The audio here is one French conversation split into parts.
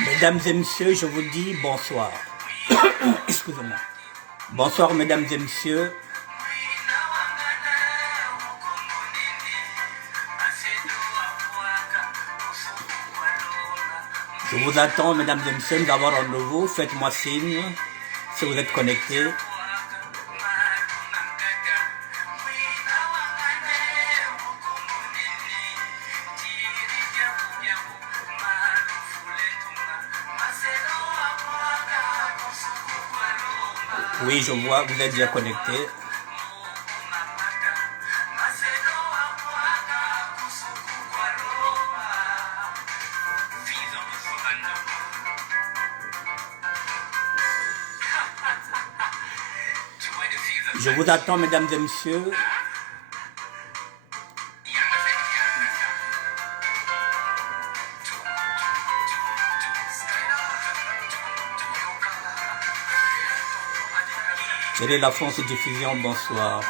Mesdames et messieurs, je vous dis bonsoir. Excusez-moi. Bonsoir, mesdames et messieurs. Je vous attends, mesdames et messieurs, d'avoir rendez-vous. Faites-moi signe si vous êtes connectés. Oui, je vois, vous êtes déjà connectés. Je vous attends, mesdames et messieurs. Quelle est la France Diffusion, bonsoir.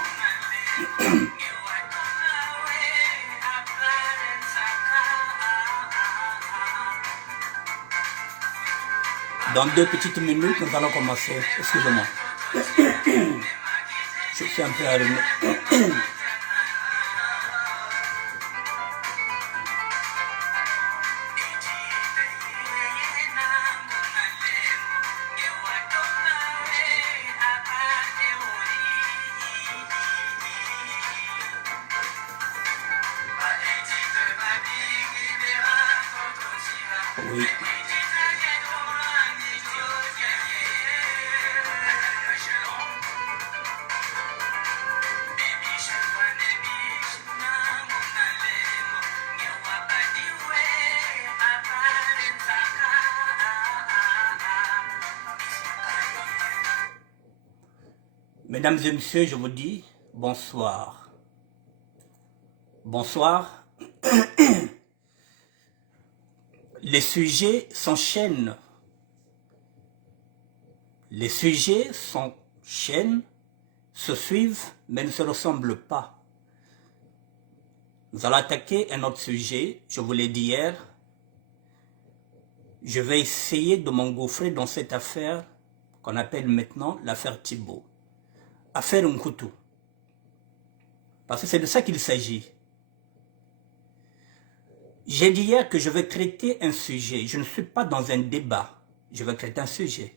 Dans 2 petites minutes, nous allons commencer. Excusez-moi. Je suis un peu allumé. Oui. Mesdames et messieurs, je vous dis bonsoir. Bonsoir. Les sujets s'enchaînent. Les sujets s'enchaînent, se suivent, mais ne se ressemblent pas. Nous allons attaquer un autre sujet, je vous l'ai dit hier. Je vais essayer de m'engouffrer dans cette affaire qu'on appelle maintenant l'affaire Thibault. Affaire Nkutu. Parce que c'est de ça qu'il s'agit. J'ai dit hier que je vais traiter un sujet. Je ne suis pas dans un débat. Je vais traiter un sujet.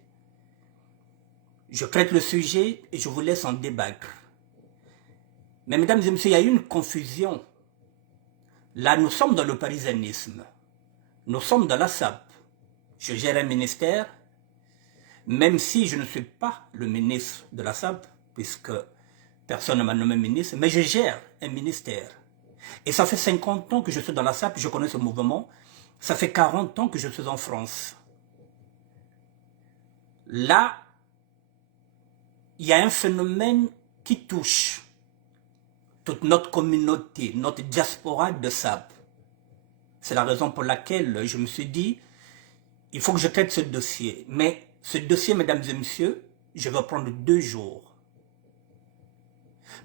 Je traite le sujet et je vous laisse en débattre. Mais mesdames et messieurs, il y a eu une confusion. Là, nous sommes dans le parisianisme. Nous sommes dans la SAP. Je gère un ministère, même si je ne suis pas le ministre de la SAP, puisque personne ne m'a nommé ministre, mais je gère un ministère. Et ça fait 50 ans que je suis dans la SAP, je connais ce mouvement. Ça fait 40 ans que je suis en France. Là, il y a un phénomène qui touche toute notre communauté, notre diaspora de SAP. C'est la raison pour laquelle je me suis dit, il faut que je traite ce dossier. Mais ce dossier, mesdames et messieurs, je vais prendre 2 jours.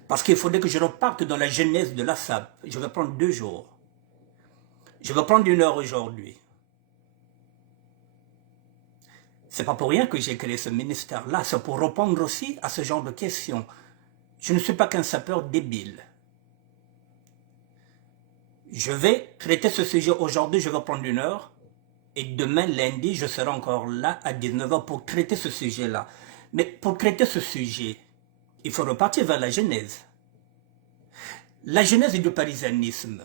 Parce qu'il faudrait que je reparte dans la genèse de la SAP. Je vais prendre 2 jours. Je vais prendre 1 heure aujourd'hui. C'est pas pour rien que j'ai créé ce ministère-là. C'est pour répondre aussi à ce genre de questions. Je ne suis pas qu'un sapeur débile. Je vais traiter ce sujet aujourd'hui, je vais prendre 1 heure. Et demain, lundi, je serai encore là à 19 h pour traiter ce sujet-là. Mais pour traiter ce sujet, il faut repartir vers la genèse. La genèse du parisianisme.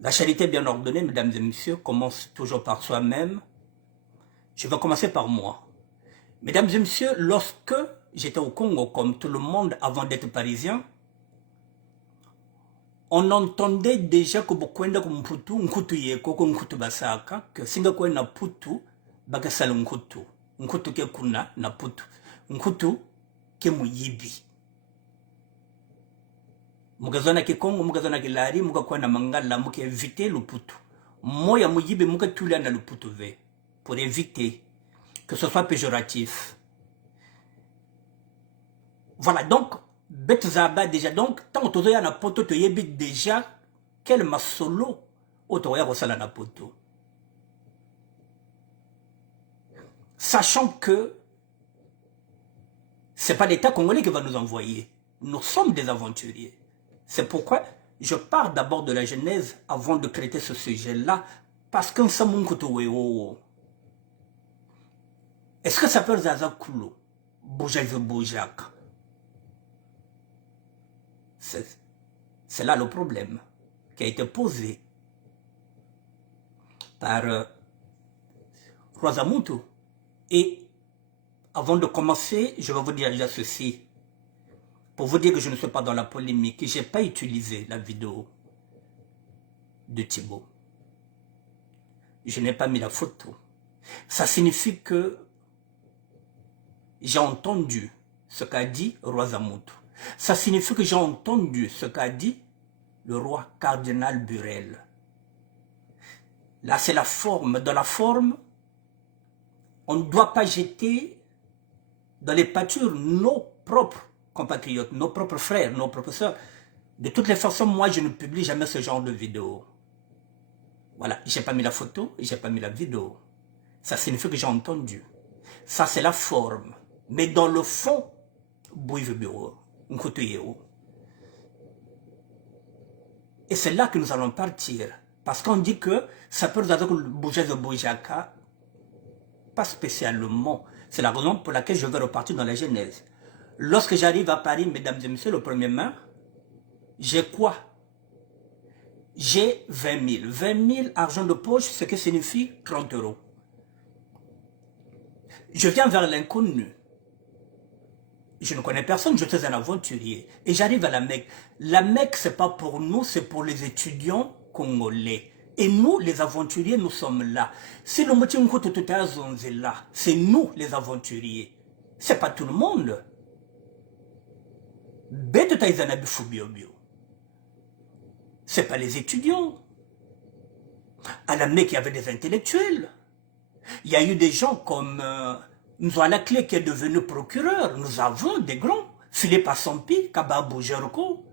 La charité bien ordonnée, mesdames et messieurs, commence toujours par soi-même. Je vais commencer par moi. Mesdames et messieurs, lorsque j'étais au Congo, comme tout le monde avant d'être parisien, on entendait déjà que Bokwenda Kumputu, Nkutu Yeko, Nkutu Basaka, que Singapore na Putu, Bagasal Nkutu, Nkutu ke Kuna na Putu, Nkutu ke Muyibi. Mugazona ke Congo, Mugazona ke Lari, Mugakwana Mangala, Muke éviter le Putu. Moya Muyibi, Mugatulia na le Putu ve, pour éviter que ce soit péjoratif. Voilà, donc, Betzaba déjà, donc, tant que tu as un poto, tu as déjà quel masolo au toya rosala na poto. sachant que ce n'est pas l'État congolais qui va nous envoyer. Nous sommes des aventuriers. C'est pourquoi je pars d'abord de la genèse avant de traiter ce sujet-là, parce que est-ce que ça peut Zaza Koulo, Boujak? C'est là le problème qui a été posé par Rwasamuntu. Et avant de commencer, je vais vous dire déjà ceci. Pour vous dire que je ne suis pas dans la polémique, je n'ai pas utilisé la vidéo de Thibaut. Je n'ai pas mis la photo. Ça signifie que j'ai entendu ce qu'a dit Rwasamuntu. Ça signifie que j'ai entendu ce qu'a dit le roi cardinal Burel. Là, c'est la forme. Dans la forme, on ne doit pas jeter dans les pâtures nos propres compatriotes, nos propres frères, nos propres sœurs. De toutes les façons, moi, je ne publie jamais ce genre de vidéo. Voilà, j'ai pas mis la photo, j'ai pas mis la vidéo. Ça signifie que j'ai entendu. Ça, c'est la forme. Mais dans le fond, et c'est là que nous allons partir. Parce qu'on dit que ça peut nous avoir le bouger de Boujaka. Pas spécialement. C'est la raison pour laquelle je vais repartir dans la genèse. Lorsque j'arrive à Paris, mesdames et messieurs, le 1er mai, j'ai quoi? J'ai 20 000. 20 000 argent de poche, ce qui signifie 30 euros. Je viens vers l'inconnu. Je ne connais personne, je suis un aventurier. Et j'arrive à la Mecque. La Mecque, ce n'est pas pour nous, c'est pour les étudiants congolais. Et nous, les aventuriers, nous sommes là. Si le motif est là, c'est nous, les aventuriers. Ce n'est pas tout le monde. Ce n'est pas les étudiants. À la Mecque, il y avait des intellectuels. Il y a eu des gens comme Nzoala Clé qui est devenu procureur. Nous avons des grands. Philippe Assampi, Kaba Boujerko.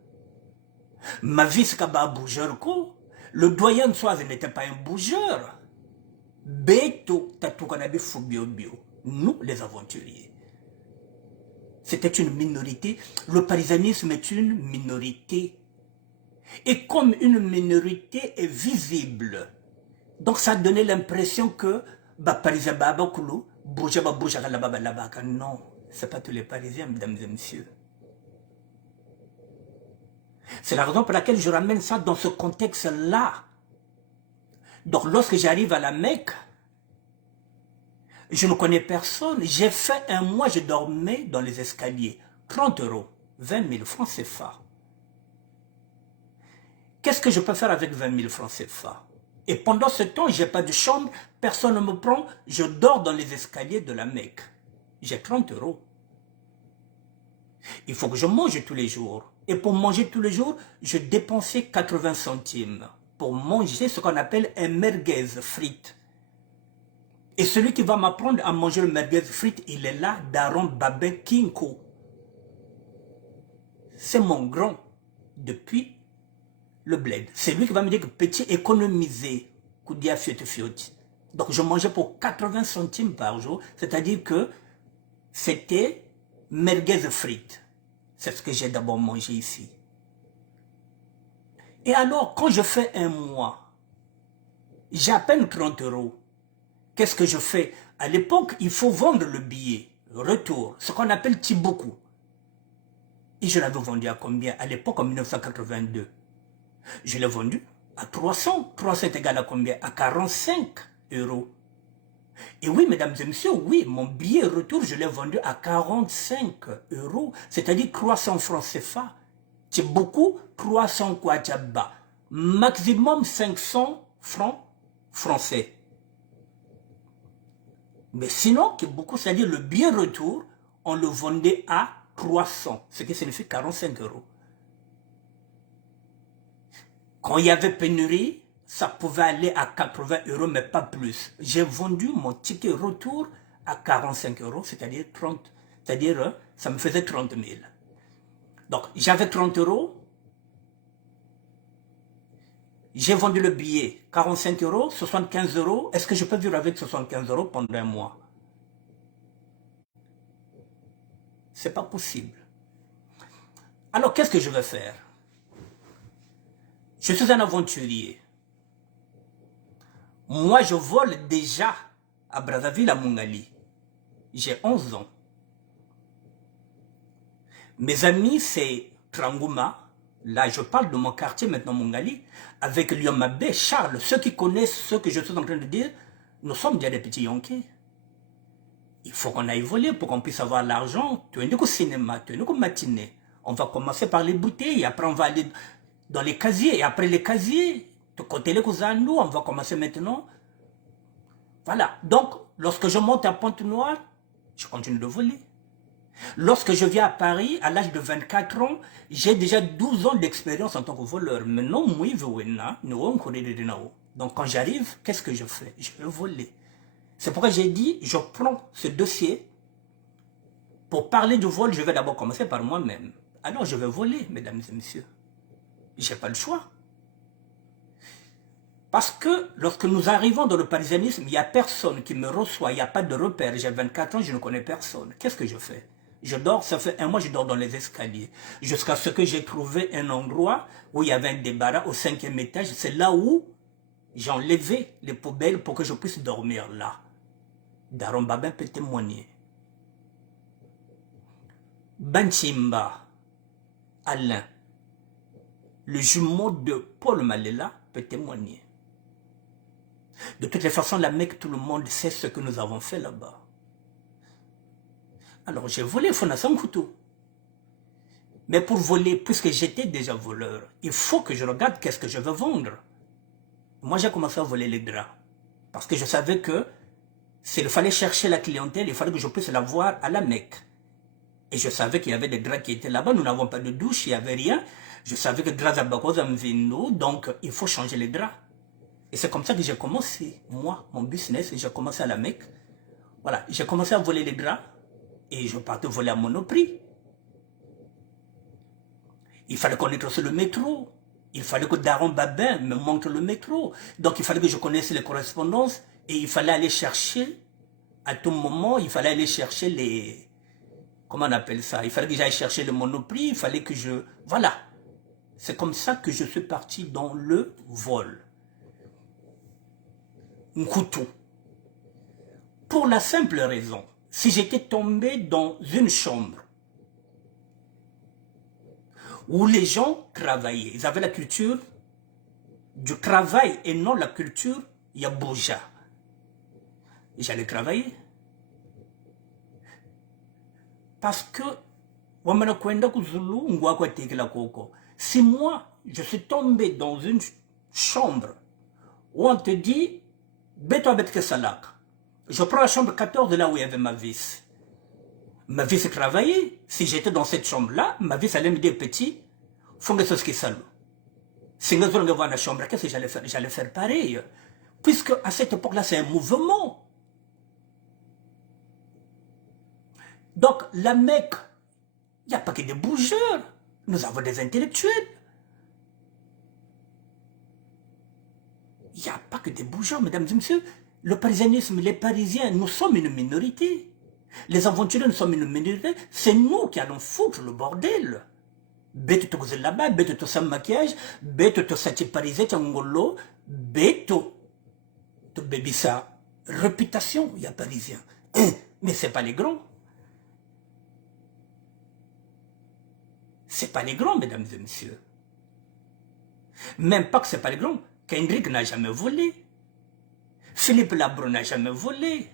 Mavis Kaba Boujerko. Le doyen de Soise n'était pas un bougeur. Beto Tatoukanabé Fobiobio. Nous, les aventuriers. C'était une minorité. Le parisanisme est une minorité. Et comme une minorité est visible, donc ça donnait l'impression que non, ce n'est pas tous les Parisiens, mesdames et messieurs. C'est la raison pour laquelle je ramène ça dans ce contexte-là. Donc lorsque j'arrive à la Mecque, je ne connais personne. J'ai fait un mois, je dormais dans les escaliers. 30 euros, 20 000 francs CFA. Qu'est-ce que je peux faire avec 20 000 francs CFA? Et pendant ce temps, je n'ai pas de chambre, personne ne me prend, je dors dans les escaliers de la Mecque. J'ai 30 euros. Il faut que je mange tous les jours. Et pour manger tous les jours, je dépensais 80 centimes pour manger ce qu'on appelle un merguez frites. Et celui qui va m'apprendre à manger le merguez frites, il est là, Daron Babin Kinko. C'est mon grand depuis le bled. C'est lui qui va me dire que petit, économiser. Koudia fiote fiote. Donc je mangeais pour 80 centimes par jour. C'est-à-dire que c'était merguez frites. C'est ce que j'ai d'abord mangé ici. Et alors, quand je fais un mois, j'ai à peine 30 euros. Qu'est-ce que je fais? À l'époque, il faut vendre le billet. Retour. Ce qu'on appelle Tiboku. Et je l'avais vendu à combien? À l'époque, en 1982. Je l'ai vendu à 300. 300 est égal à combien? À 45 euros. Et oui, mesdames et messieurs, oui, mon billet retour, je l'ai vendu à 45 euros. C'est-à-dire 300 francs CFA. C'est beaucoup, 300 quoi, bas. Maximum 500 francs français. Mais sinon, que beaucoup, c'est-à-dire le billet retour, on le vendait à 300, ce qui signifie 45 euros. Quand il y avait pénurie, ça pouvait aller à 80 euros, mais pas plus. J'ai vendu mon ticket retour à 45 euros, c'est-à-dire 30, c'est-à-dire ça me faisait 30 000. Donc, j'avais 30 euros. J'ai vendu le billet 45 euros, 75 euros. Est-ce que je peux vivre avec 75 euros pendant un mois? C'est pas possible. Alors, qu'est-ce que je vais faire? Je suis un aventurier. Moi, je vole déjà à Brazzaville, à Mongali. J'ai 11 ans. Mes amis, c'est Trangouma. Là, je parle de mon quartier maintenant, Mongali, avec Liomabé, Charles. Ceux qui connaissent ce que je suis en train de dire, nous sommes déjà des petits Yonkés. Il faut qu'on aille voler pour qu'on puisse avoir l'argent. Tu es au cinéma, tu es au matinée. On va commencer par les bouteilles, après on va aller dans les casiers, et après les casiers, de côté les cousins, on va commencer maintenant. Voilà. Donc, lorsque je monte à Pointe-Noire, je continue de voler. Lorsque je viens à Paris, à l'âge de 24 ans, j'ai déjà 12 ans d'expérience en tant que voleur. Maintenant, donc quand j'arrive, qu'est-ce que je fais? Je vais voler. C'est pourquoi j'ai dit, je prends ce dossier. Pour parler du vol, je vais d'abord commencer par moi-même. Alors je vais voler, mesdames et messieurs. Je n'ai pas le choix. Parce que lorsque nous arrivons dans le parisianisme, il n'y a personne qui me reçoit, il n'y a pas de repère. J'ai 24 ans, je ne connais personne. Qu'est-ce que je fais? Je dors, ça fait un mois, je dors dans les escaliers. Jusqu'à ce que j'ai trouvé un endroit où il y avait un débarras au 5e étage. C'est là où j'ai enlevé les poubelles pour que je puisse dormir là. Daron Babin peut témoigner. Banchimba, Alain, le jumeau de Paul Malela, peut témoigner. De toutes les façons, la Mecque, tout le monde sait ce que nous avons fait là-bas. Alors j'ai volé Fonassan Couteau. Mais pour voler, puisque j'étais déjà voleur, il faut que je regarde qu'est-ce que je veux vendre. Moi j'ai commencé à voler les draps. Parce que je savais que s'il fallait chercher la clientèle, il fallait que je puisse la voir à la Mecque. Et je savais qu'il y avait des draps qui étaient là-bas, nous n'avons pas de douche, il n'y avait rien. Je savais que draps à Bakoza me donc il faut changer les draps. Et c'est comme ça que j'ai commencé, moi, mon business, j'ai commencé à la Mecque. Voilà, j'ai commencé à voler les draps et je partais voler à Monoprix. Il fallait connaître aussi le métro. Il fallait que Daron Babin me montre le métro. Donc il fallait que je connaisse les correspondances et il fallait aller chercher, à tout moment, il fallait aller chercher les... Comment on appelle ça? Il fallait que j'aille chercher le Monoprix, il fallait que je... Voilà. C'est comme ça que je suis parti dans le vol. Un couteau. Pour la simple raison, si j'étais tombé dans une chambre où les gens travaillaient, ils avaient la culture du travail et non la culture Yabouja, j'allais travailler. Parce que si moi, je suis tombé dans une chambre où on te dit, je prends la chambre 14 là où il y avait ma vis. Ma vis travaillait. Si j'étais dans cette chambre-là, ma vis allait me dire, petit, faut que ce qui est si nous allons voir la chambre, qu'est-ce que j'allais faire? J'allais faire pareil. Puisque à cette époque-là, c'est un mouvement. Donc, la Mecque, il n'y a pas que des bougeurs. Nous avons des intellectuels. Il n'y a pas que des bougeurs, mesdames et messieurs. Le parisianisme, les Parisiens, nous sommes une minorité. Les aventuriers, nous sommes une minorité. C'est nous qui allons foutre le bordel. Bête to goze là-bas, bête to sans maquillage, bête to sati parisien, ngolo, bête to baby sa réputation, il y a parisien. Mais c'est pas les grands. C'est pas les grands, mesdames et messieurs. Même pas que c'est pas les grands. Kendrick n'a jamais volé. Philippe Labro n'a jamais volé.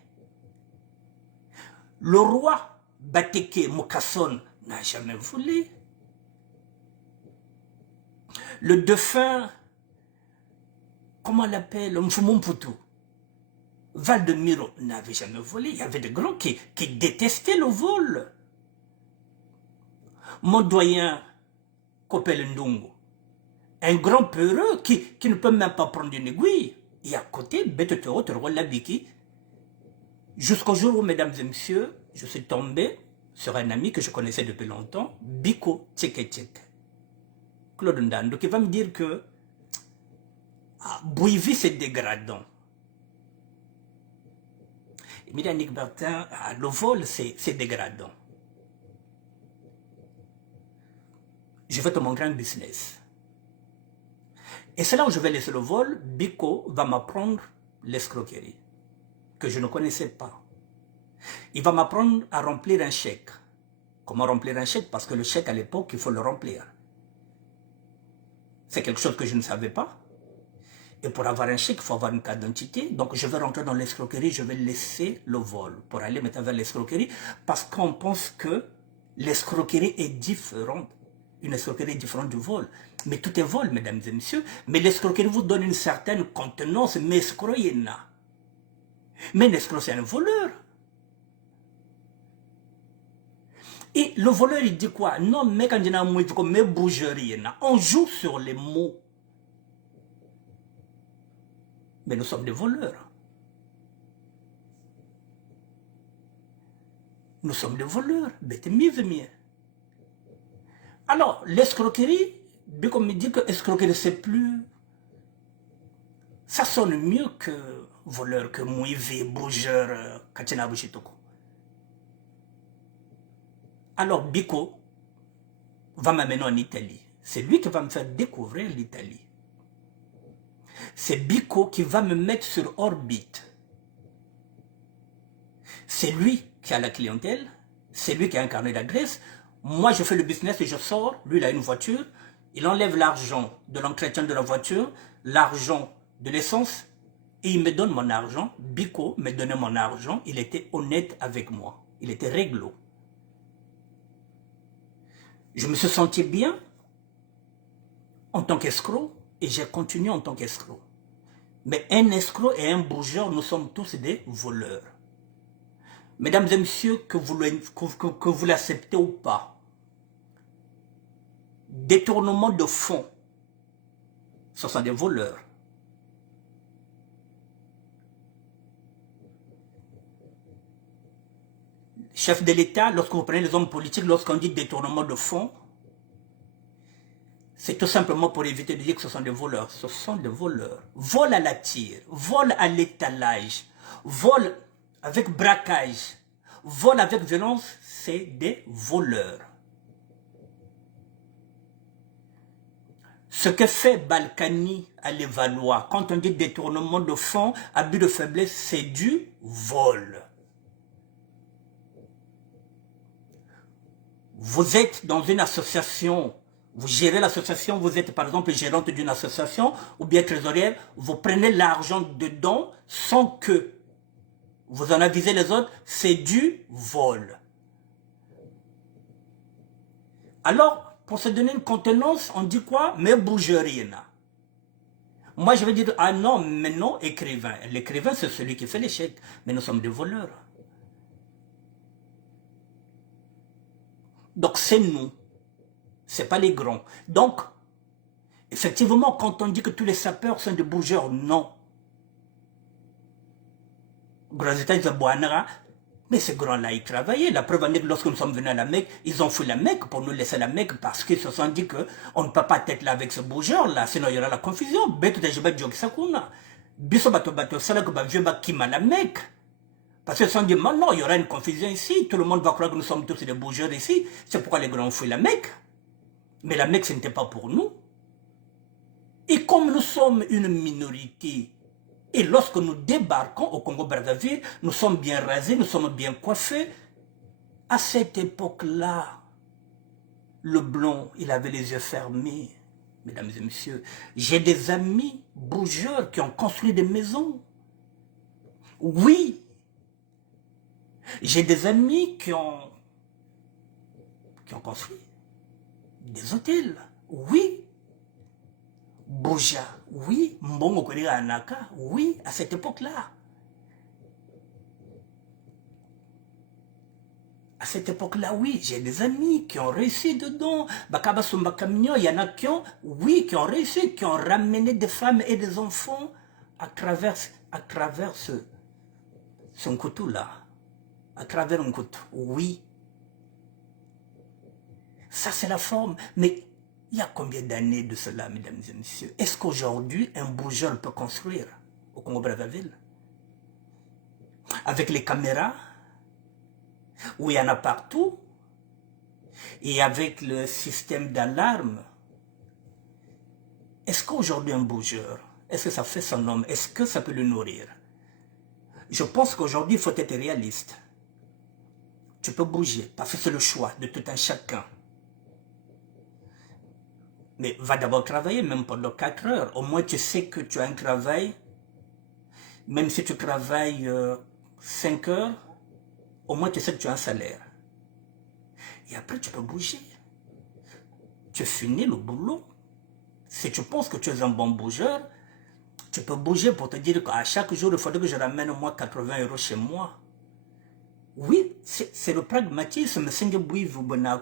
Le roi Bateke Mokasson n'a jamais volé. Le défunt, comment on l'appelle, Mfumumputu, Valdemiro n'avait jamais volé. Il y avait des grands qui détestaient le vol. Mon doyen Kopel Ndungu, un grand peureux qui ne peut même pas prendre une aiguille. Et à côté, Betotero Labiki. Jusqu'au jour où, mesdames et messieurs, je suis tombé sur un ami que je connaissais depuis longtemps, Biko Tcheke. Claude Ndando, qui va me dire que Bouivi, c'est dégradant. Et Nick Bertin, le vol, c'est dégradant. je vais te montrer un business. Et c'est là où je vais laisser le vol. Biko va m'apprendre l'escroquerie, que je ne connaissais pas. Il va m'apprendre à remplir un chèque. Comment remplir un chèque? Parce que le chèque, à l'époque, il faut le remplir. C'est quelque chose que je ne savais pas. Et pour avoir un chèque, il faut avoir une carte d'identité. Donc, je vais rentrer dans l'escroquerie, je vais laisser le vol pour aller maintenant vers l'escroquerie parce qu'on pense que l'escroquerie est différente. Une escroquerie est différente du vol. Mais tout est vol, mesdames et messieurs. Mais l'escroquerie vous donne une certaine contenance, mais escroquerie. Mais l'escroc, c'est un voleur. Et le voleur, il dit quoi? Non, mais quand il y a un mot, mais bougerie. On joue sur les mots. Mais nous sommes des voleurs. Nous sommes des voleurs. Alors, l'escroquerie, comme me dit que l'escroquerie, c'est plus... Ça sonne mieux que voleur, que mouivé, bougeur, katina bushitoko. Alors, Biko va m'amener en Italie. C'est lui qui va me faire découvrir l'Italie. C'est Biko qui va me mettre sur orbite. C'est lui qui a la clientèle. C'est lui qui a un carnet d'adresse. Moi, je fais le business et je sors. Lui, il a une voiture. Il enlève l'argent de l'entretien de la voiture, l'argent de l'essence, et il me donne mon argent. Biko me donnait mon argent. Il était honnête avec moi. Il était réglo. Je me suis senti bien en tant qu'escroc et j'ai continué en tant qu'escroc. Mais un escroc et un bougeur, nous sommes tous des voleurs. Mesdames et messieurs, que vous l'acceptez ou pas, détournement de fonds, ce sont des voleurs. Chef de l'État, lorsque vous prenez les hommes politiques, lorsqu'on dit détournement de fonds, c'est tout simplement pour éviter de dire que ce sont des voleurs. Ce sont des voleurs. Vol à la tire, vol à l'étalage, vol avec braquage, vol avec violence, c'est des voleurs. Ce que fait Balkany à Levallois, quand on dit détournement de fonds, abus de faiblesse, c'est du vol. Vous êtes dans une association, vous gérez l'association, vous êtes par exemple gérante d'une association ou bien trésorière, vous prenez l'argent dedans sans que vous en avisez les autres, c'est du vol. Alors, pour se donner une contenance, on dit quoi? Mais bougerie. Moi, je vais dire, ah non, mais non, écrivain. L'écrivain, c'est celui qui fait l'échec. Mais nous sommes des voleurs. Donc, c'est nous. Ce n'est pas les grands. Donc, effectivement, quand on dit que tous les sapeurs sont des bougeurs, non. Mais ces grands-là, ils travaillaient. La preuve en est que lorsque nous sommes venus à la Mecque, ils ont fui la Mecque pour nous laisser la Mecque parce qu'ils se sont dit qu'on ne peut pas être là avec ce bougeur-là, sinon il y aura la confusion. Parce qu'ils se sont dit, non, il y aura une confusion ici, tout le monde va croire que nous sommes tous des bougeurs ici. C'est pourquoi les grands ont fui la Mecque. Mais la Mecque, ce n'était pas pour nous. Et comme nous sommes une minorité, et lorsque nous débarquons au Congo-Brazzaville, nous sommes bien rasés, nous sommes bien coiffés. À cette époque-là, le blond, il avait les yeux fermés. Mesdames et messieurs, j'ai des amis bougeurs qui ont construit des maisons. Oui. J'ai des amis qui ont construit des hôtels. Oui. Boja, oui. Mbongo Kolira Anaka, oui, à cette époque-là. À cette époque-là, oui, j'ai des amis qui ont réussi dedans. Bakaba Sumba Camion, il y en a qui ont, oui, qui ont réussi, qui ont ramené des femmes et des enfants à travers ce couteau-là. À travers un couteau, oui. Ça, c'est la forme. Mais il y a combien d'années de cela, mesdames et messieurs? Est-ce qu'aujourd'hui, un bougeur peut construire au Congo-Brazzaville? Avec les caméras, où il y en a partout, Et avec le système d'alarme, est-ce qu'aujourd'hui un bougeur, est-ce que ça fait son homme? Est-ce que ça peut le nourrir? Je pense qu'aujourd'hui, il faut être réaliste. Tu peux bouger, parce que c'est le choix de tout un chacun. Mais va d'abord travailler, même pendant 4 heures. Au moins, tu sais que tu as un travail. Même si tu travailles 5 heures, au moins tu sais que tu as un salaire. Et après, tu peux bouger. Tu finis le boulot. Si tu penses que tu es un bon bougeur, tu peux bouger pour te dire qu'à chaque jour, il faudrait que je ramène au moins 80 € chez moi. Oui, c'est le pragmatisme,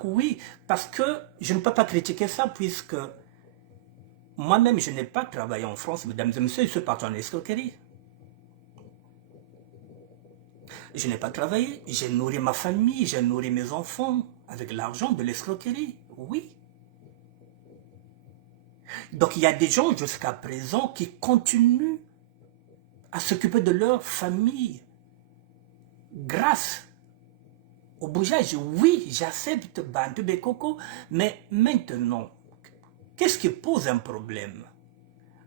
oui, parce que je ne peux pas critiquer ça, puisque moi-même, je n'ai pas travaillé en France, mesdames et messieurs, je suis parti en escroquerie. Je n'ai pas travaillé, j'ai nourri ma famille, j'ai nourri mes enfants avec l'argent de l'escroquerie, oui. Donc il y a des gens jusqu'à présent qui continuent à s'occuper de leur famille grâce au bougeage. Oui, j'accepte Bantu Bekoko, mais maintenant, qu'est-ce qui pose un problème?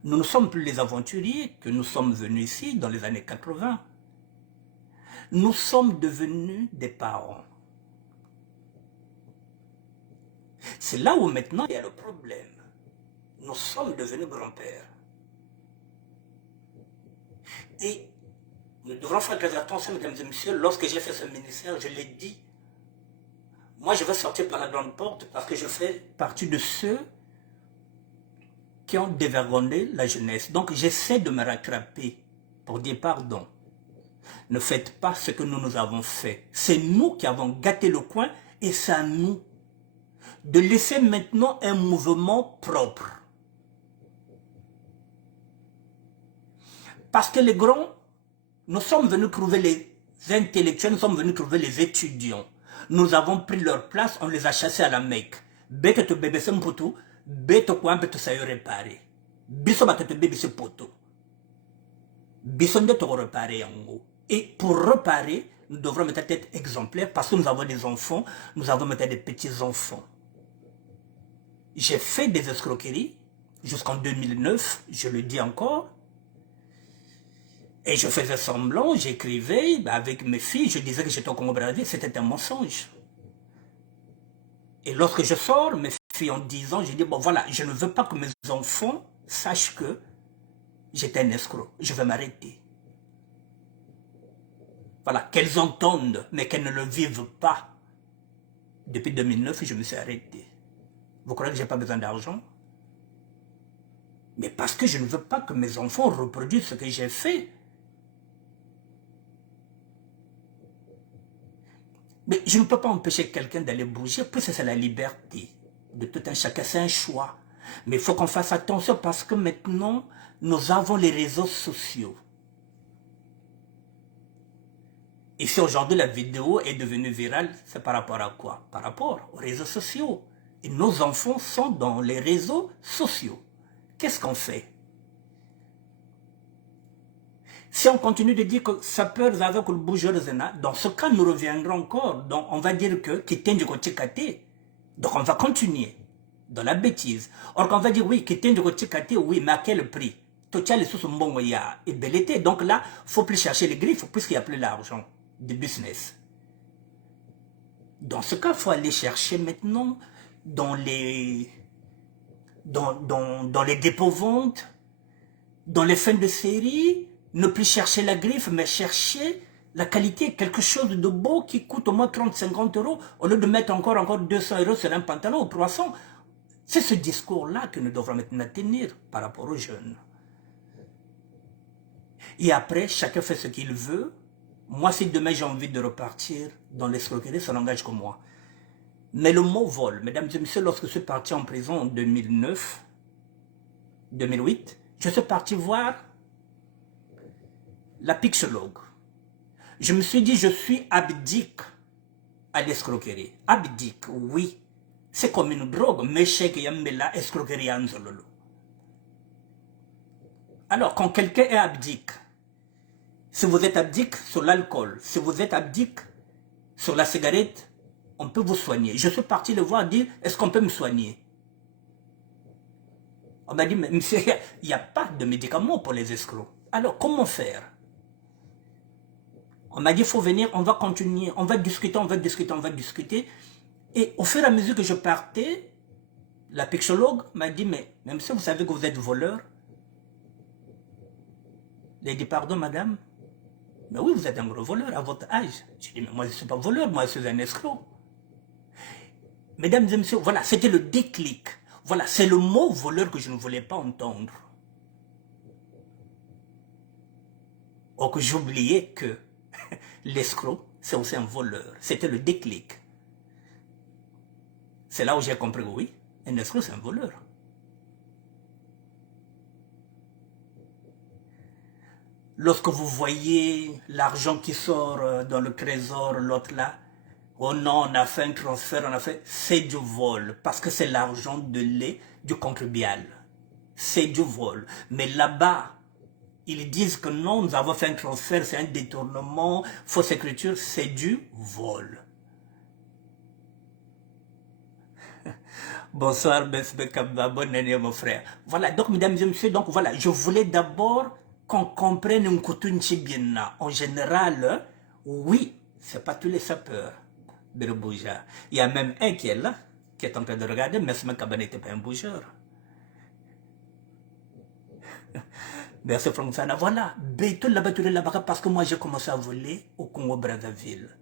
Nous ne sommes plus les aventuriers que nous sommes venus ici dans les années 80. Nous sommes devenus des parents. C'est là où maintenant il y a le problème. Nous sommes devenus grands-pères. Et nous devrons faire très attention, mesdames et messieurs. Lorsque j'ai fait ce ministère, je l'ai dit. Moi, je vais sortir par la grande porte parce que je fais partie de ceux qui ont dévergondé la jeunesse. Donc, j'essaie de me rattraper pour dire pardon. Ne faites pas ce que nous avons fait. C'est nous qui avons gâté le coin et c'est à nous de laisser maintenant un mouvement propre. Parce que les grands, nous sommes venus trouver les intellectuels, nous sommes venus trouver les étudiants. Nous avons pris leur place, on les a chassés à la Mecque. Bête te bébé c'est mputu, bête quoi bête ça y réparer. Biso ba te bébé c'est poto. Biso de te réparer en gros. Et pour réparer, nous devrons peut-être être exemplaires parce que nous avons des enfants, nous avons peut-être des petits-enfants. J'ai fait des escroqueries jusqu'en 2009, je le dis encore. Et je faisais semblant, j'écrivais avec mes filles, je disais que j'étais au Congo-Brazzaville, c'était un mensonge. Et lorsque je sors, mes filles ont 10 ans, je dis, bon voilà, je ne veux pas que mes enfants sachent que j'étais un escroc, je vais m'arrêter. Voilà, qu'elles entendent, mais qu'elles ne le vivent pas. Depuis 2009, je me suis arrêté. Vous croyez que je n'ai pas besoin d'argent? Mais parce que je ne veux pas que mes enfants reproduisent ce que j'ai fait. Mais je ne peux pas empêcher quelqu'un d'aller bouger, puisque c'est la liberté de tout un chacun, c'est un choix. Mais il faut qu'on fasse attention parce que maintenant, nous avons les réseaux sociaux. Et si aujourd'hui la vidéo est devenue virale, c'est par rapport à quoi? Par rapport aux réseaux sociaux. Et nos enfants sont dans les réseaux sociaux. Qu'est-ce qu'on fait? Si on continue de dire que ça peut avec le bougeur, dans ce cas, nous reviendrons encore. Donc, on va dire que quitter du côté caté. Donc, on va continuer dans la bêtise. Or, quand on va dire oui, quitter du côté caté, oui, mais à quel prix? Tout ça, les sous sont bons, il y a et belleté. Donc là, il ne faut plus chercher les griffes puisqu'il n'y a plus l'argent du business. Dans ce cas, il faut aller chercher maintenant dans les dépôts-ventes, dans les fins de série. Ne plus chercher la griffe, mais chercher la qualité, quelque chose de beau qui coûte au moins 30-50 €, au lieu de mettre encore 200 € sur un pantalon ou 300. C'est ce discours-là que nous devrons maintenant tenir par rapport aux jeunes. Et après, chacun fait ce qu'il veut. Moi, si demain j'ai envie de repartir dans l'escroquerie, ça n'engage que moi. Mais le mot vol, mesdames et messieurs, lorsque je suis parti en prison en 2009, 2008, je suis parti voir la pixologue. Je me suis dit, je suis abdique à l'escroquerie. Abdique, oui. C'est comme une drogue. Mais chèque yambela escroquerie anzololo. Alors, quand quelqu'un est abdique, si vous êtes abdique sur l'alcool, si vous êtes abdique sur la cigarette, on peut vous soigner. Je suis parti le voir dire, est-ce qu'on peut me soigner? On m'a dit, mais monsieur, il n'y a pas de médicaments pour les escrocs. Alors, comment faire? On m'a dit, il faut venir, on va continuer, on va discuter, on va discuter, on va discuter. Et au fur et à mesure que je partais, la psychologue m'a dit, mais monsieur, vous savez que vous êtes voleur? Elle a dit, pardon, madame? Mais oui, vous êtes un gros voleur à votre âge. J'ai dit, mais moi, je ne suis pas voleur, moi, je suis un escroc. Mesdames et messieurs, voilà, c'était le déclic. Voilà, c'est le mot voleur que je ne voulais pas entendre. Or que j'oubliais que l'escroc, c'est aussi un voleur. C'était le déclic. C'est là où j'ai compris, oui, un escroc, c'est un voleur. Lorsque vous voyez l'argent qui sort dans le trésor, l'autre là, oh non, on a fait un transfert, on a fait... C'est du vol, parce que c'est l'argent de lait du contribuable. C'est du vol. Mais là-bas, ils disent que non, nous avons fait un transfert, c'est un détournement, fausse écriture, c'est du vol. Bonsoir, Besbe Kaba, bonne année, mon frère. Voilà, donc, mesdames et messieurs, donc voilà, je voulais d'abord qu'on comprenne un coutume bien. En général, oui, c'est pas tous les sapeurs. Bouja. Il y a même un qui est là, qui est en train de regarder, mais ce Kaba n'était pas un bougeur. Merci Franck-Sana. Voilà, Beto là-bas, là-bas, parce que moi j'ai commencé à voler au Congo-Brazzaville.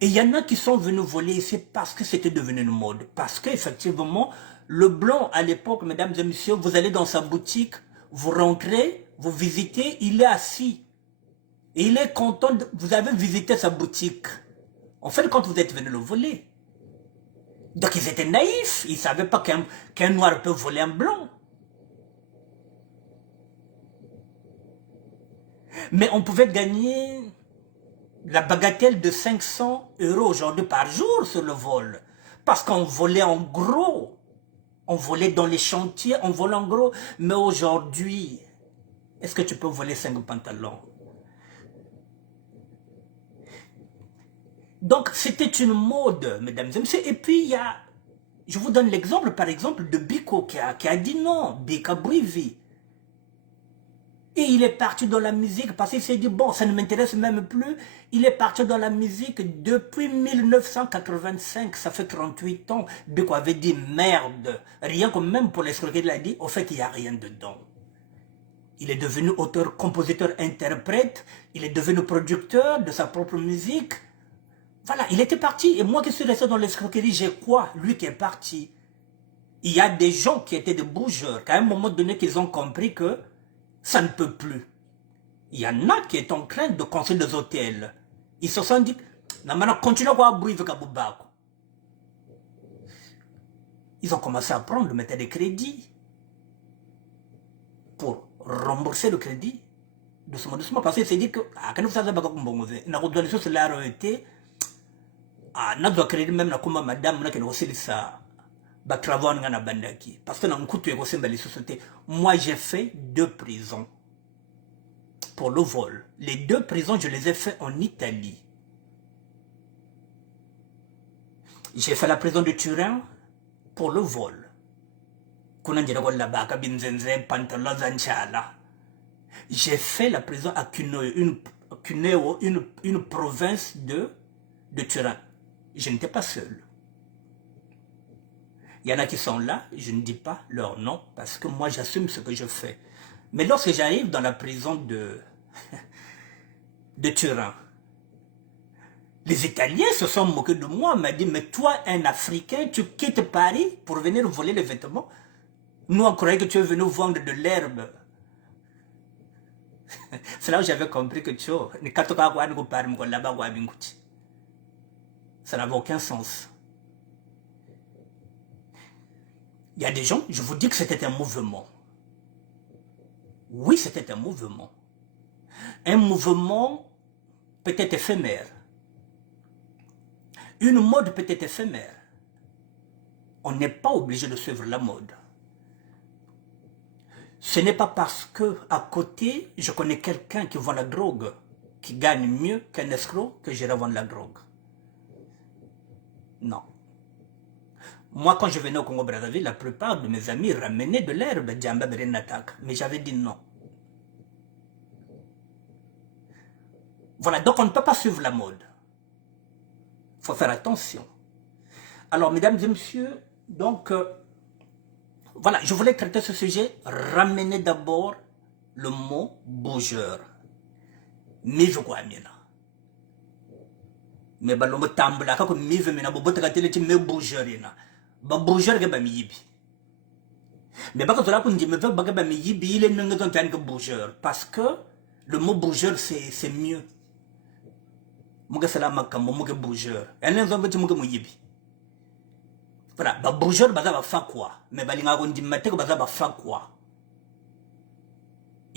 Et il y en a qui sont venus voler ici parce que c'était devenu une mode. Parce qu'effectivement, le blanc à l'époque, mesdames et messieurs, vous allez dans sa boutique, vous rentrez, vous visitez, il est assis. Et il est content, vous avez visité sa boutique. En fait, quand vous êtes venu le voler. Donc ils étaient naïfs, ils ne savaient pas qu'un noir peut voler un blanc. Mais on pouvait gagner la bagatelle de 500 € aujourd'hui par jour sur le vol. Parce qu'on volait en gros. On volait dans les chantiers, on volait en gros. Mais aujourd'hui, est-ce que tu peux voler 5 pantalons? Donc, c'était une mode, mesdames et messieurs. Et puis, il y a... Je vous donne l'exemple, par exemple, de Biko qui a dit non, Bika Brivi. Et il est parti dans la musique parce qu'il s'est dit, bon, ça ne m'intéresse même plus. Il est parti dans la musique depuis 1985, ça fait 38 ans. Biko avait dit, merde, rien que même pour l'escroquerie, il a dit, au fait, il n'y a rien dedans. Il est devenu auteur, compositeur, interprète. Il est devenu producteur de sa propre musique. Voilà, il était parti. Et moi qui suis resté dans l'escroquerie, j'ai quoi? Lui qui est parti. Il y a des gens qui étaient des bougeurs, qu'à un moment donné, qu'ils ont compris que ça ne peut plus. Il y en a qui sont en train de construire des hôtels. Ils se sont dit, ils ont commencé à prendre, mettre des crédits pour rembourser le crédit. Doucement, doucement, parce qu'il s'est dit que, quand vous savez, na doit créer même na kuma madame na keno ça ba travaux na bandaki parce que na nkutu eko semba les sociétés. Moi j'ai fait 2 prisons pour le vol. Les 2 prisons je les ai fait en Italie. J'ai fait la prison de Turin pour le vol. J'ai fait la prison à Cuneo, une province de Turin. Je n'étais pas seul. Il y en a qui sont là, je ne dis pas leur nom, parce que moi j'assume ce que je fais. Mais lorsque j'arrive dans la prison de Turin, les Italiens se sont moqués de moi, m'ont dit, mais toi, un Africain, tu quittes Paris pour venir voler les vêtements? Nous, on croyait que tu es venu vendre de l'herbe. C'est là où j'avais compris que ça n'avait aucun sens. Il y a des gens, je vous dis que c'était un mouvement. Oui, c'était un mouvement. Un mouvement peut-être éphémère. Une mode peut-être éphémère. On n'est pas obligé de suivre la mode. Ce n'est pas parce que à côté, je connais quelqu'un qui vend la drogue, qui gagne mieux qu'un escroc que j'irai vendre la drogue. Non. Moi, quand je venais au Congo-Brazzaville, la plupart de mes amis ramenaient de l'herbe, Djamba Berenatak. Mais j'avais dit non. Voilà, donc on ne peut pas suivre la mode. Il faut faire attention. Alors, mesdames et messieurs, donc, voilà, je voulais traiter ce sujet, ramener d'abord le mot bougeur. Mais je crois bien. Mais bah l'homme tambla kako mive mena bobote katele ti me bougeur ina. Ba bougeur ke ba mi yibi. Mais bah quand on a dit me ba ba mi yibi il est nenga ton tan que bougeur parce que le mot bougeur c'est mieux. Muga sala makambo muga bougeur. Elle n'en veut pas muga mu yibi. Voilà, ba bougeur ba za fa quoi. Mais ba linga ko ndimate ko ba za fa quoi.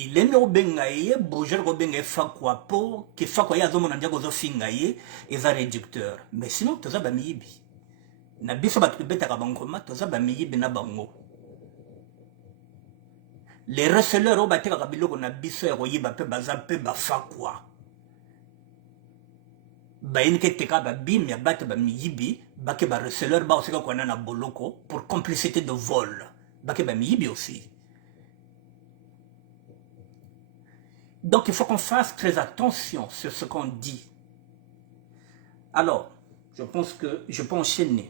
Il est au bengaye, bougeur au bengaye fa quoi pour que fa quoi ya zo monandia ko zo fingaye et za réducteur. Mais sinon to za ba mi yibi. Na biso ba tubeta ka bangoma to za ba mi yibi na bango. Les receleurs au bateka ka biloko na biso ya ko yiba pe baza pe ba fa quoi. Ba inke teka ba bim ya bata ba mi yibi ba ke ba receleur ba osika ko na boloko pour complicité de vol. Ba ke ba mi yibi aussi. Donc il faut qu'on fasse très attention sur ce qu'on dit. Alors, je pense que je peux enchaîner.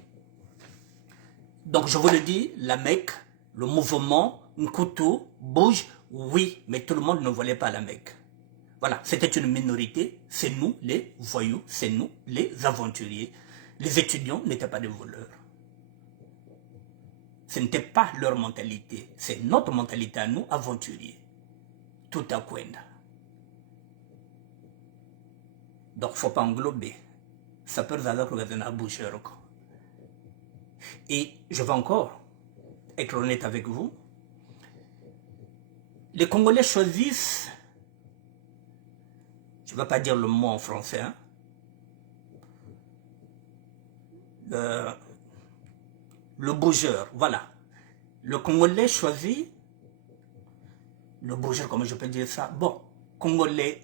Donc je vous le dis, la Mecque, le mouvement, Nkutu, bouge, oui, mais tout le monde ne voulait pas la Mecque. Voilà, c'était une minorité, c'est nous les voyous, c'est nous les aventuriers. Les étudiants n'étaient pas des voleurs. Ce n'était pas leur mentalité, c'est notre mentalité à nous, aventuriers. Tout à Kwenda. Donc, il ne faut pas englober. Ça peut regarder à bouche. Et je vais encore être honnête avec vous. Les Congolais choisissent, je ne vais pas dire le mot en français, hein, le bougeur, voilà. Le Congolais choisit, le bougeur, comment je peux dire ça? Bon, Congolais,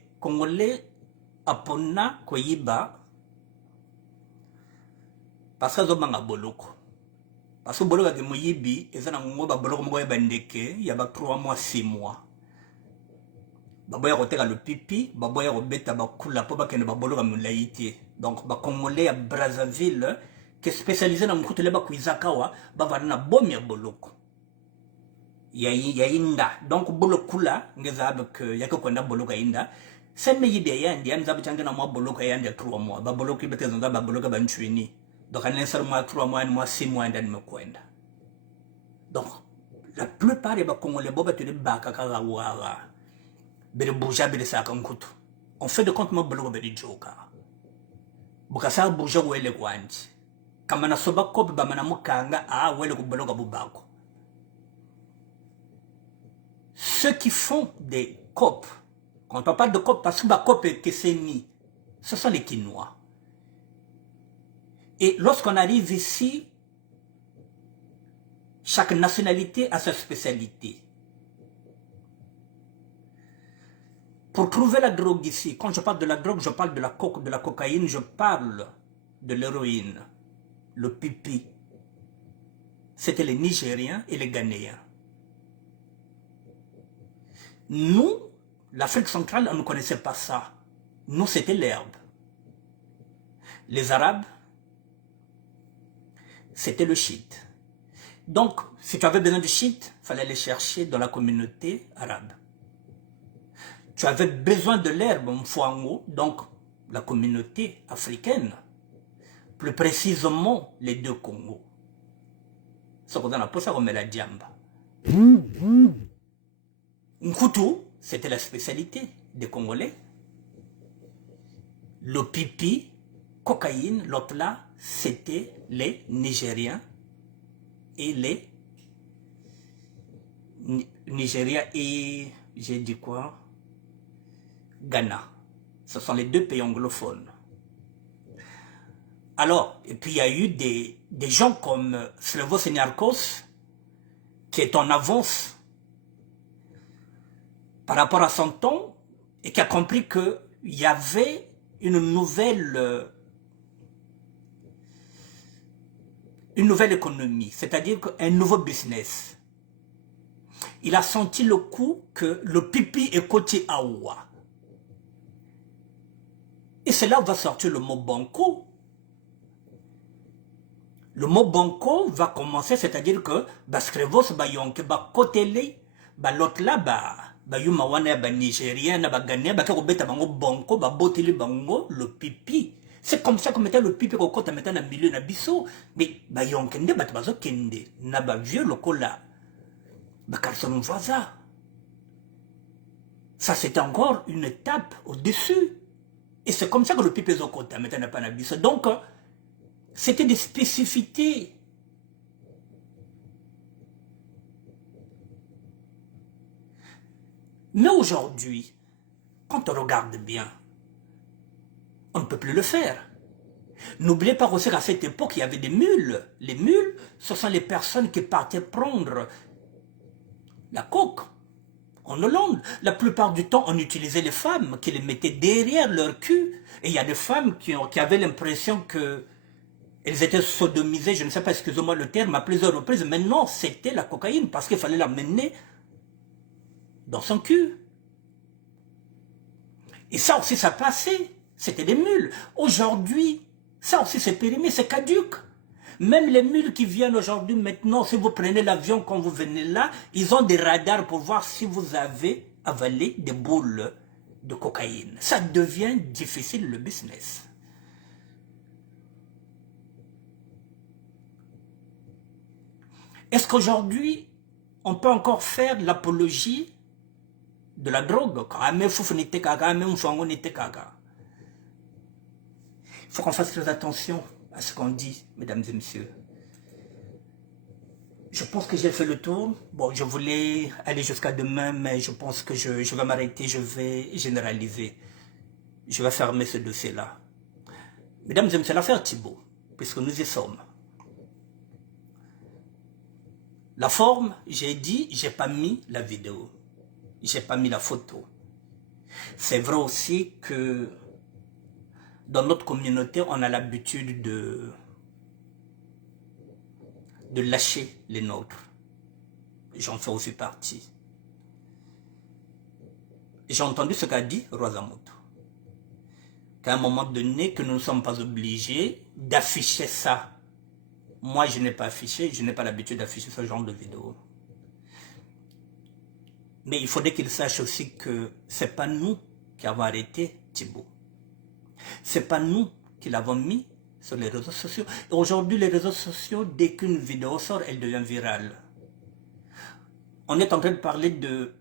apona koyiba parce que zobanga boloko parce que boloko de moyibi ezana ngoba boloko moko ya bandeke ya ba 3 mois 6 mois baboya koteka le pipi baboya kobeta bakula po bakende baboloko mulaiti donc ba Congolais ya Brazzaville qui est spécialisé dans mukutele ba kuizakawa bavana na bomi ya boloko ya inda donc bolokula ngeza avec yako kwenda boloko inda. C'est me yibi yandi yam zabu changa na mwa boloka yandi ya 3 mois ba boloka ibete zonga ba boloka ba nchwini donc en un mois 3 mois 1 mois 6 mois ndani mekwenda donc la plupart des Congolais boba te ba kaka wa bere bouja bere saka nkutu on fait de compte mo boloka bere joka bukasa bouja wele kwandi kama na soba kopi ba mana mukanga wele ku boloka bubako. Ceux qui font des copes. Quand on parle de COP, parce que la COP est ni, ce sont les Quinois. Et lorsqu'on arrive ici, chaque nationalité a sa spécialité. Pour trouver la drogue ici, quand je parle de la drogue, je parle de la coke, de la cocaïne, je parle de l'héroïne, le pipi. C'était les Nigériens et les Ghanéens. Nous, l'Afrique centrale, on ne connaissait pas ça. Nous, c'était l'herbe. Les Arabes, c'était le shit. Donc, si tu avais besoin de shit, il fallait aller chercher dans la communauté arabe. Tu avais besoin de l'herbe, mfwango, donc la communauté africaine. Plus précisément, les 2 Congos. Ce qu'on a pour ça, on met la djamba. Nkutu, c'était la spécialité des Congolais. Le pipi, cocaïne, l'autre là, c'était les Nigériens et les Nigeria et, j'ai dit quoi? Ghana. Ce sont les 2 pays anglophones. Alors, et puis il y a eu des gens comme Slevos Niarchos qui est en avance par rapport à son temps et qui a compris que il y avait une nouvelle économie, c'est-à-dire un nouveau business. Il a senti le coup que le pipi est côté awa. Et c'est là où va sortir le mot banco. Le mot banco va commencer, c'est-à-dire que baskrevos ba yonke ba kotele ba l'autre là ba yuma wana ba nigérien ba ghanéen ba ko beta bango banco ba boteli bango le pipi. C'est comme ça que mettait le pipi au côté mettait dans le milieu na biso mais ba yonke nde ba bazo kende na ba vieux lokola ba karson voisin. Ça c'est encore une étape au-dessus. Et c'est comme ça que le pipi est au côté mettait na pas na biso. Donc c'était des spécificités. Mais aujourd'hui, quand on regarde bien, on ne peut plus le faire. N'oubliez pas aussi qu'à cette époque, il y avait des mules. Les mules, ce sont les personnes qui partaient prendre la coke en Hollande. La plupart du temps, on utilisait les femmes qui les mettaient derrière leur cul. Et il y a des femmes qui avaient l'impression que elles étaient sodomisées, je ne sais pas, excusez-moi le terme, à plusieurs reprises, mais non, c'était la cocaïne, parce qu'il fallait la mener dans son cul. Et ça aussi, ça passait. C'était des mules. Aujourd'hui, ça aussi, c'est périmé, c'est caduc. Même les mules qui viennent aujourd'hui, maintenant, si vous prenez l'avion quand vous venez là, ils ont des radars pour voir si vous avez avalé des boules de cocaïne. Ça devient difficile, le business. Est-ce qu'aujourd'hui, on peut encore faire l'apologie de la drogue? Il faut qu'on fasse très attention à ce qu'on dit, mesdames et messieurs. Je pense que j'ai fait le tour. Bon, je voulais aller jusqu'à demain, mais je pense que je vais m'arrêter, je vais généraliser. Je vais fermer ce dossier-là. Mesdames et messieurs, l'affaire Thibault, puisque nous y sommes. La forme, j'ai dit, j'ai pas mis la vidéo. J'ai pas mis la photo. C'est vrai aussi que dans notre communauté, on a l'habitude de lâcher les nôtres. J'en fais aussi partie. J'ai entendu ce qu'a dit Rosamoto. Qu'à un moment donné, que nous ne sommes pas obligés d'afficher ça. Moi, je n'ai pas affiché, je n'ai pas l'habitude d'afficher ce genre de vidéo. Mais il faudrait qu'il sache aussi que ce n'est pas nous qui avons arrêté Thibault. Ce n'est pas nous qui l'avons mis sur les réseaux sociaux. Et aujourd'hui, les réseaux sociaux, dès qu'une vidéo sort, elle devient virale. On est en train de parler de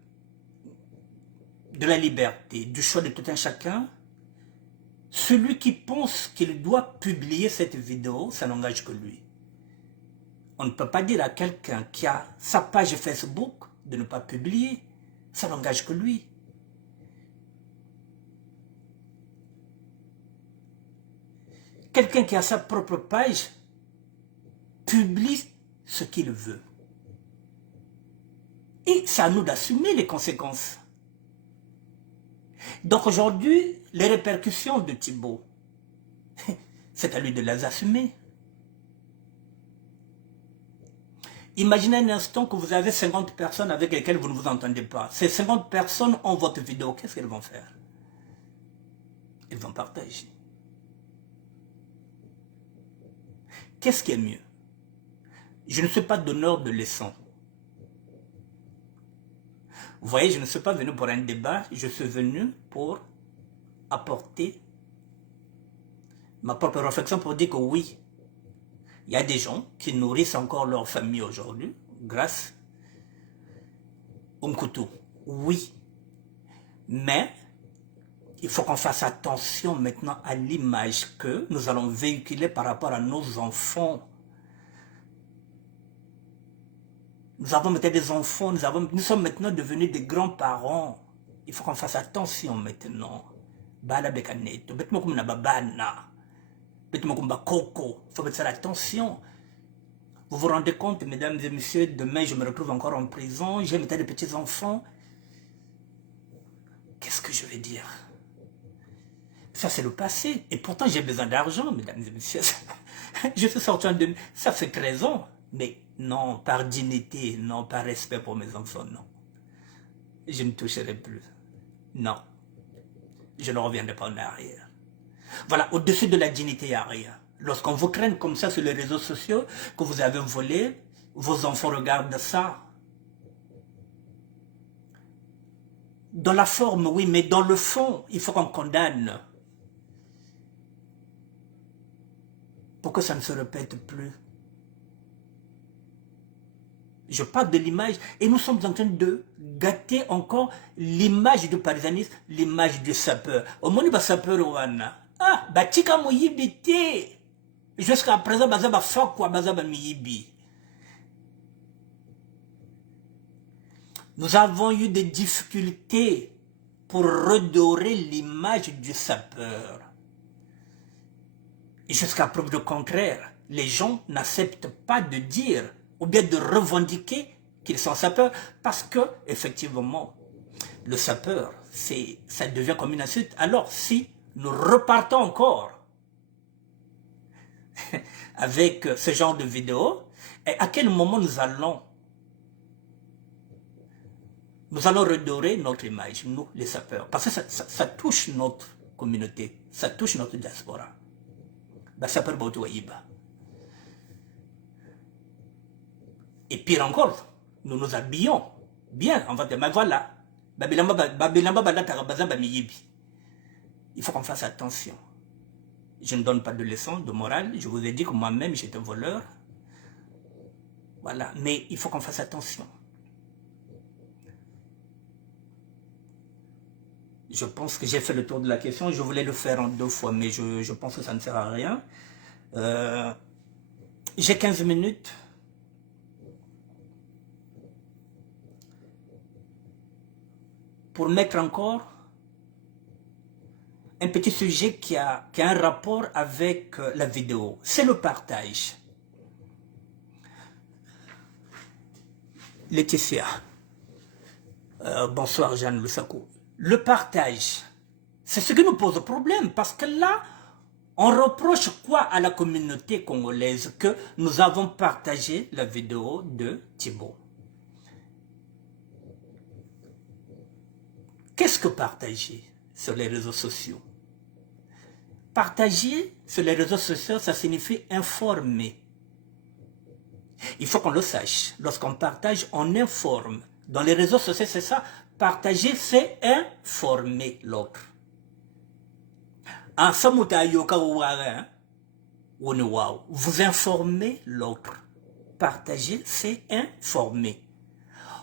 la liberté, du choix de tout un chacun. Celui qui pense qu'il doit publier cette vidéo, ça n'engage que lui. On ne peut pas dire à quelqu'un qui a sa page Facebook de ne pas publier. Ça n'engage que lui. Quelqu'un qui a sa propre page publie ce qu'il veut. Et c'est à nous d'assumer les conséquences. Donc aujourd'hui, les répercussions de Thibault, c'est à lui de les assumer. Imaginez un instant que vous avez 50 personnes avec lesquelles vous ne vous entendez pas. Ces 50 personnes ont votre vidéo. Qu'est-ce qu'elles vont faire? Elles vont partager. Qu'est-ce qui est mieux? Je ne suis pas donneur de leçons. Vous voyez, je ne suis pas venu pour un débat, je suis venu pour apporter ma propre réflexion pour dire que oui, il y a des gens qui nourrissent encore leur famille aujourd'hui grâce au Mkutu. Oui, mais il faut qu'on fasse attention maintenant à l'image que nous allons véhiculer par rapport à nos enfants. Nous avons maintenant des enfants, nous sommes maintenant devenus des grands-parents. Il faut qu'on fasse attention maintenant. Bala bekaneto, betmo comme na babana. Il faut faire attention. Vous vous rendez compte, mesdames et messieurs, demain je me retrouve encore en prison, j'ai des petits-enfants. Qu'est-ce que je vais dire? Ça, c'est le passé. Et pourtant, j'ai besoin d'argent, mesdames et messieurs. Je suis sorti en 2000. Ça fait 13 ans. Mais non, par dignité, non, par respect pour mes enfants, non. Je ne toucherai plus. Non. Je ne reviendrai pas en arrière. Voilà, au-dessus de la dignité, il n'y a rien. Lorsqu'on vous traîne comme ça sur les réseaux sociaux, que vous avez volé, vos enfants regardent ça. Dans la forme, oui, mais dans le fond, il faut qu'on condamne. Pour que ça ne se répète plus. Je parle de l'image et nous sommes en train de gâter encore l'image du parisanisme, l'image du sapeur. Au moins, il va sapeur wana. Ah, batika moyibité. Jusqu'à présent, bazaba fakwa bazaba miyibi. Nous avons eu des difficultés pour redorer l'image du sapeur. Et jusqu'à preuve du contraire, les gens n'acceptent pas de dire ou bien de revendiquer qu'ils sont sapeurs parce que, effectivement, le sapeur, ça devient comme une insulte. Alors, si nous repartons encore avec ce genre de vidéo, et à quel moment nous allons redorer notre image, nous, les sapeurs, parce que ça touche notre communauté, ça touche notre diaspora. Sapeur Bautuaïba. Et pire encore, nous nous habillons bien, on va dire, mais voilà, il faut qu'on fasse attention. Je ne donne pas de leçons de morale, je vous ai dit que moi-même j'étais voleur. Voilà, mais il faut qu'on fasse attention. Je pense que j'ai fait le tour de la question, je voulais le faire en 2 fois, mais je pense que ça ne sert à rien. J'ai 15 minutes. Pour mettre encore un petit sujet qui a un rapport avec la vidéo. C'est le partage. Laetitia. Bonsoir Jeanne Lusako. Le partage, c'est ce qui nous pose problème parce que là, on reproche quoi à la communauté congolaise que nous avons partagé la vidéo de Thibaut. Qu'est-ce que partager sur les réseaux sociaux? Partager sur les réseaux sociaux, ça signifie informer. Il faut qu'on le sache. Lorsqu'on partage, on informe. Dans les réseaux sociaux, c'est ça. Partager, c'est informer l'autre. Vous informez l'autre. Partager, c'est informer.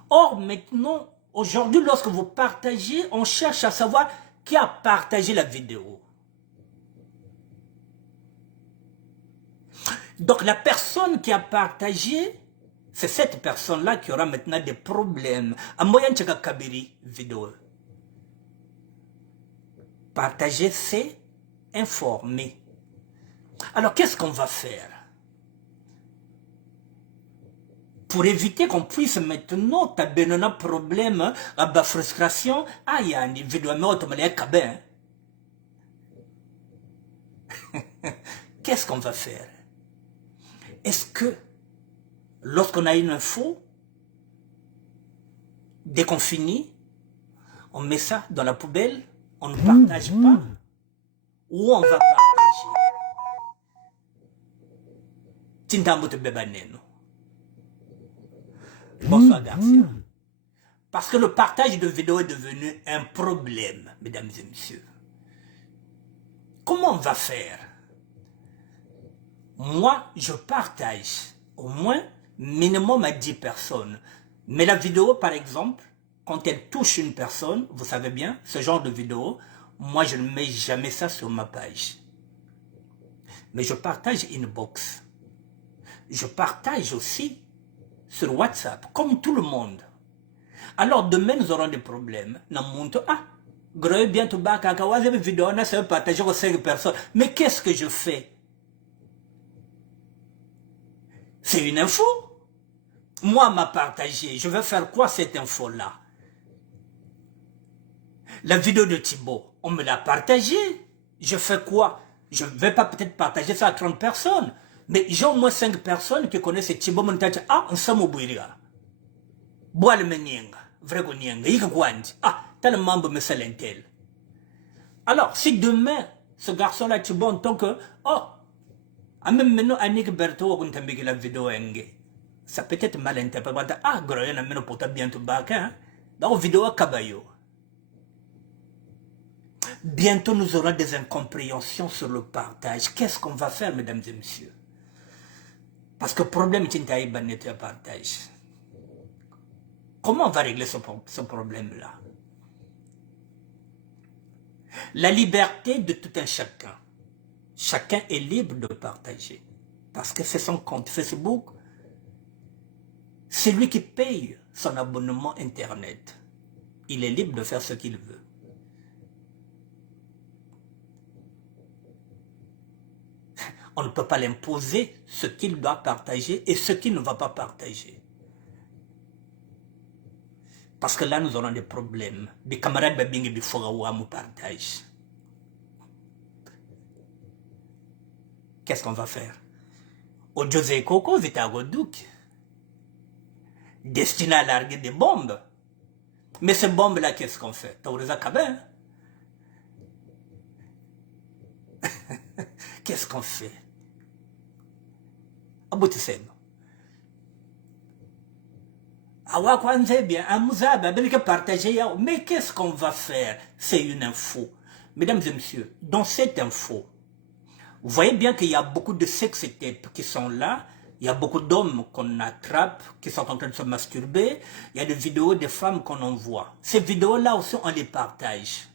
Or, maintenant, aujourd'hui, lorsque vous partagez, on cherche à savoir qui a partagé la vidéo. Donc, la personne qui a partagé, c'est cette personne-là qui aura maintenant des problèmes. À moyen de kabiri vidéo. Partager, c'est informer. Alors, qu'est-ce qu'on va faire? Pour éviter qu'on puisse maintenant taber un problème, à frustration, il y a une vidéo, mais automatique, qu'est-ce qu'on va faire? Est-ce que, lorsqu'on a une info, dès qu'on finit, on met ça dans la poubelle, on ne partage pas, ou on va partager? Tintamboute Bebaneno. Bonsoir Garcia. Parce que le partage de vidéos est devenu un problème, mesdames et messieurs. Comment on va faire? Moi, je partage au moins minimum à 10 personnes. Mais la vidéo, par exemple, quand elle touche une personne, vous savez bien, ce genre de vidéo, moi, je ne mets jamais ça sur ma page. Mais je partage inbox. Je partage aussi sur WhatsApp, comme tout le monde. Alors, demain, nous aurons des problèmes. Bientôt, vidéo, on a partagé aux 5 personnes. Mais qu'est-ce que je fais? C'est une info. Moi, m'a partagé. Je vais faire quoi cette info-là? La vidéo de Thibaut, on me l'a partagée. Je fais quoi? Je ne vais pas peut-être partager ça à 30 personnes, mais j'ai au moins 5 personnes qui connaissent Thibaut Montage. Ah, on s'en mobile. Bois le meninga, vrai gonienga, il y ah, tel membre me salentel. Alors, si demain, ce garçon-là, Thibaut, en tant que, oh, a même maintenant, Annick Berto, on t'a mis la vidéo, ça peut être mal interprété. Ah, gros, on a maintenant pour ta bientôt bac, hein. Dans la vidéo à Cabayo. Bientôt, nous aurons des incompréhensions sur le partage. Qu'est-ce qu'on va faire, mesdames et messieurs? Parce que le problème, c'est que tu partage. Comment on va régler ce problème-là? La liberté de tout un chacun. Chacun est libre de partager. Parce que c'est son compte Facebook. C'est lui qui paye son abonnement Internet. Il est libre de faire ce qu'il veut. On ne peut pas l'imposer ce qu'il doit partager et ce qu'il ne va pas partager. Parce que là, nous aurons des problèmes. Des camarades babingi bifogawa mu partage. Qu'est-ce qu'on va faire? Au José Coco, Vitagodouk, destiné à larguer des bombes. Mais ces bombes-là, qu'est-ce qu'on fait? Taureza Kabin. Qu'est-ce qu'on fait? Aboutisem. Mais qu'est-ce qu'on va faire? C'est une info. Mesdames et messieurs, dans cette info, vous voyez bien qu'il y a beaucoup de sex-tapes qui sont là. Il y a beaucoup d'hommes qu'on attrape, qui sont en train de se masturber. Il y a des vidéos des femmes qu'on envoie. Ces vidéos-là aussi, on les partage.